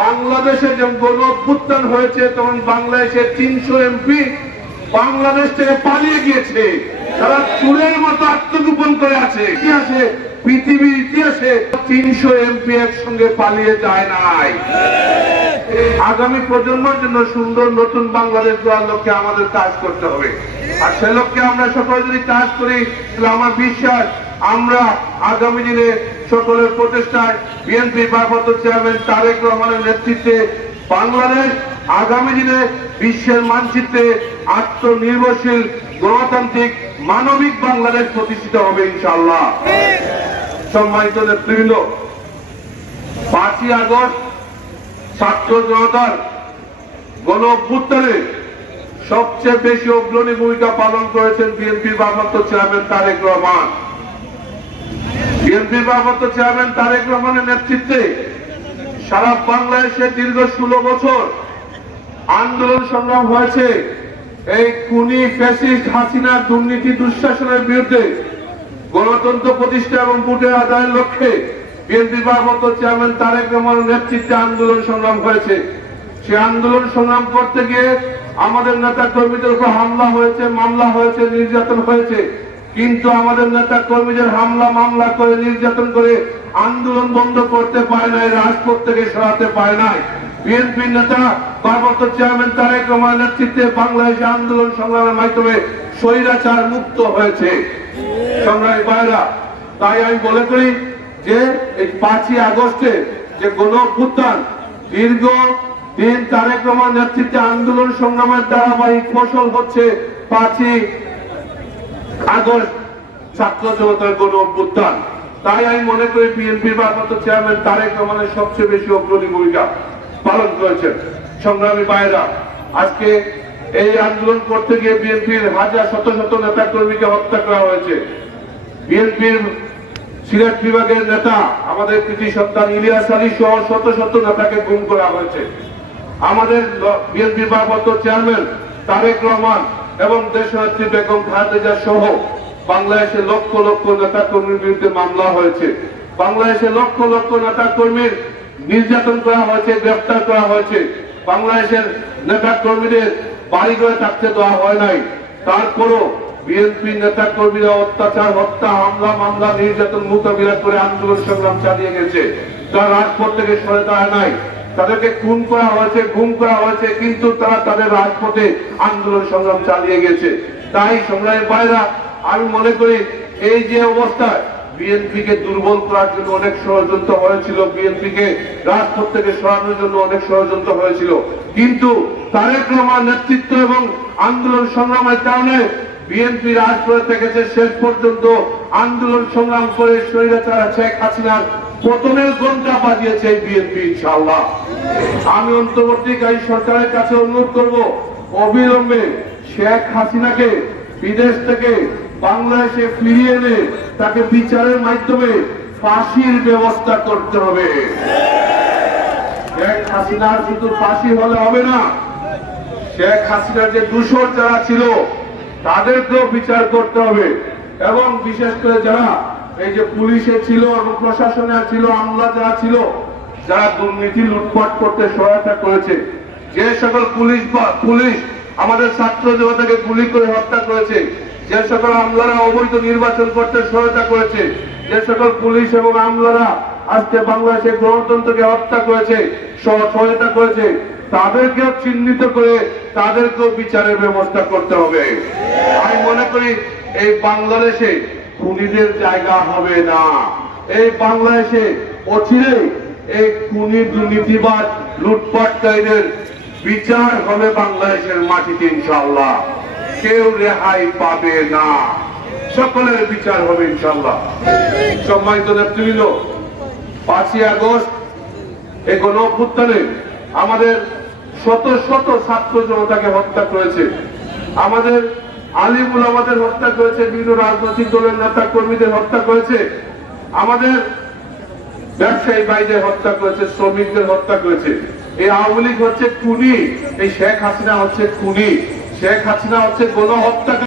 বাংলাদেশে যেমন গণ অভ্যুত্থান হয়েছে তখন বাংলাদেশের 300 এমপি বাংলাদেশ থেকে পালিয়ে গিয়েছে। তারা চুরের মতো আত্মগোপন করে আছে। ইতিহাসে, পৃথিবীর ইতিহাসে 300 এমপি একসঙ্গে পালিয়ে যায় নাই। আগামী প্রজন্মের জন্য সুন্দর নতুন বাংলাদেশ গড়ার লক্ষ্যে আমাদের কাজ করতে হবে। আর সে লক্ষ্যে আমরা সকলে যদি কাজ করি তাহলে আমার বিশ্বাস আমরা আগামী দিনে সকলের প্রচেষ্টায় বিএনপি ভারপ্রাপ্ত চেয়ারম্যান তারেক রহমানের নেতৃত্বে বাংলাদেশ আগামী দিনে বিশ্বের মানচিত্রে আত্মনির্ভরশীল গণতান্ত্রিক মানবিক বাংলাদেশ প্রতিষ্ঠিত হবে ইনশাআল্লাহ। সম্মানিত নেতৃবৃন্দ, 5ই আগস্ট ছাত্র জনতার গণ অভ্যুত্থানে সবচেয়ে বেশি অগ্রণী ভূমিকা পালন করেছেন বিএনপির ভারপ্রাপ্ত চেয়ারম্যান তারেক রহমান। বিএনপির ভারপ্রাপ্ত চেয়ারম্যান তারেক রহমানের নেতৃত্বে সারা বাংলাদেশে দীর্ঘ 16 বছর আন্দোলন সংগ্রাম হয়েছে এই খুনি ফ্যাসিস্ট হাসিনা দুর্নীতি দুঃশাসনের বিরুদ্ধে গণতন্ত্র প্রতিষ্ঠা এবং ভোটের আদায়ের লক্ষ্যে বিএনপি ভারপ্রাপ্ত চেয়ারম্যান তারেক রহমানের নেতৃত্বে আন্দোলন সংগ্রাম হয়েছে। সে আন্দোলন সংগ্রাম করতে গিয়ে আমাদের নেতা কর্মীদের উপর হামলা হয়েছে, মামলা হয়েছে, নির্যাতন হয়েছে। কিন্তু আমাদের নেতা কর্মীদের হামলা মামলা করে নির্যাতন করে আন্দোলন বন্ধ করতে পারে নাই, রাজপথ থেকে সরাতে পারে নাই। বিএনপির নেতা ভারপ্রাপ্ত চেয়ারম্যান তারেক রহমানের নেতৃত্বে বাংলাদেশে আন্দোলন সংগ্রামের মাধ্যমে স্বৈরাচার মুক্ত হয়েছে। সংগ্রামী ভাইরা, তাই আমি মনে করি যে এই 5ই আগস্টে যে গণ অভ্যুত্থান দীর্ঘ দিন তারেক রহমান নেতৃত্বে আন্দোলন সংগ্রামের ধারাবাহিক ফসল হচ্ছে 5ই আগস্ট ছাত্র জনতার গণ অভ্যুত্থান। তাই আমি মনে করি বিএনপির ভারপ্রাপ্ত চেয়ারম্যান তারেক রহমানের সবচেয়ে বেশি অগ্রণী ভূমিকা পালন করেছেন। সংগ্রামী ভাইরা, আজকে এই আন্দোলন করতে গিয়ে বিএনপির হাজার শত শত নেতা কর্মীকে হত্যা করা হয়েছে। বিএনপির সিলেট বিভাগের নেতা আমাদের কৃতি সন্তান ইলিয়াস আলী সহ শত শত নেতাকে গুম করা হয়েছে। আমাদের বিএনপি ভারপ্রাপ্ত চেয়ারম্যান তারেক রহমান এবং দেশনেত্রী বেগম খালেদা সহ বাংলাদেশে লক্ষ লক্ষ নেতা কর্মীর বিরুদ্ধে মামলা হয়েছে। বাংলাদেশে লক্ষ লক্ষ নেতা কর্মীর নির্যাতন করা হয়েছে, গ্রেফতার করা হয়েছে। বাংলাদেশের নেতা কর্মীদের বাড়ি ঘরে থাকতে দেওয়া হয় নাই। তারপরও বিএনপি নেতা কর্মীরা অত্যাচার, হত্যা, হামলা, মামলা, নির্যাতন মোকাবিলা করে আন্দোলন সংগ্রাম চালিয়ে গেছে। তারা রাজপথ থেকে সরে দাঁড়ায় নাই। তাদেরকে খুন করা হয়েছে, গুম করা হয়েছে, কিন্তু তারা তাদের রাজপথে আন্দোলন সংগ্রাম চালিয়ে গেছে। তাই সংগ্রামের বাইরা আমি মনে করি এই যে অবস্থায় বিএনপিকে দুর্বল করার জন্য অনেক ষড়যন্ত্র হয়েছিল, বিএনপিকে রাজপথ থেকে সরানোর জন্য অনেক ষড়যন্ত্র হয়েছিল, কিন্তু তারেক রহমান নেতৃত্ব এবং আন্দোলন সংগ্রামের কারণে বিএনপি রাজপথে থেকেছে। শেষ পর্যন্ত আন্দোলন সংগ্রাম করে স্বৈরাচার শেখ হাসিনার পতনের ঘন্টা বাজিয়েছে বিএনপি ইনশাআল্লাহ। আমি অন্তর্বর্তীকালীন সরকারের কাছে অনুরোধ করব, অবিলম্বে শেখ হাসিনাকে বিদেশ থেকে বাংলাদেশে ফিরিয়ে এনে তাকে বিচারের মাধ্যমে ফাঁসির ব্যবস্থা করতে হবে। শেখ হাসিনার শুধু ফাঁসি হলে হবে না, শেখ হাসিনার যে দূষর যারা ছিল তাদেরকেও বিচার করতে হবে। এবং বিশেষ করে যারা এই যে পুলিশে ছিল এবং প্রশাসনে ছিল, আমলা যারা ছিল, যারা দুর্নীতি লুটপাট করতে সহায়তা করেছে, যে সকল পুলিশ আমাদের ছাত্র জনতাকে গুলি করে হত্যা করেছে, যে সকল আমলারা অবৈধ নির্বাচন করতে সহায়তা করেছে, যে সকল পুলিশ এবং আমলারা আজকে বাংলাদেশের গণতন্ত্রকে হত্যা করেছে, সহায়তা করেছে, তাদেরকেও চিহ্নিত করে তাদেরকেও বিচারের ব্যবস্থা করতে হবে। আমি মনে করি এই বাংলাদেশে খুনিদের জায়গা হবে না। এই বাংলাদেশে অচিরেই এই খুনি দুর্নীতিবাদ লুটপাটকারীদের বিচার হবে বাংলাদেশের মাটিতে ইনশাআল্লাহ। কেউ রেহাই পাবে না, সকলের বিচার হবে ইনশাআল্লাহ। সম্মানিত নেতৃবৃন্দ, 5ই আগস্ট এই গণ অভ্যুত্থানে আমাদের শত শত ছাত্র জনতাকে হত্যা করেছে, আমাদের আলিম উলামাদের হত্যা করেছে, বিভিন্ন রাজনৈতিক দলের নেতা কর্মীদের হত্যা করেছে, আমাদের ব্যবসায়ী ভাইদের হত্যা করেছে, শ্রমিকদের হত্যা করেছে। এই আওয়ামী লীগ হচ্ছে খুনি, এই শেখ হাসিনা হচ্ছে খুনি, শেখ হাসিনা হচ্ছে গণহত্যা।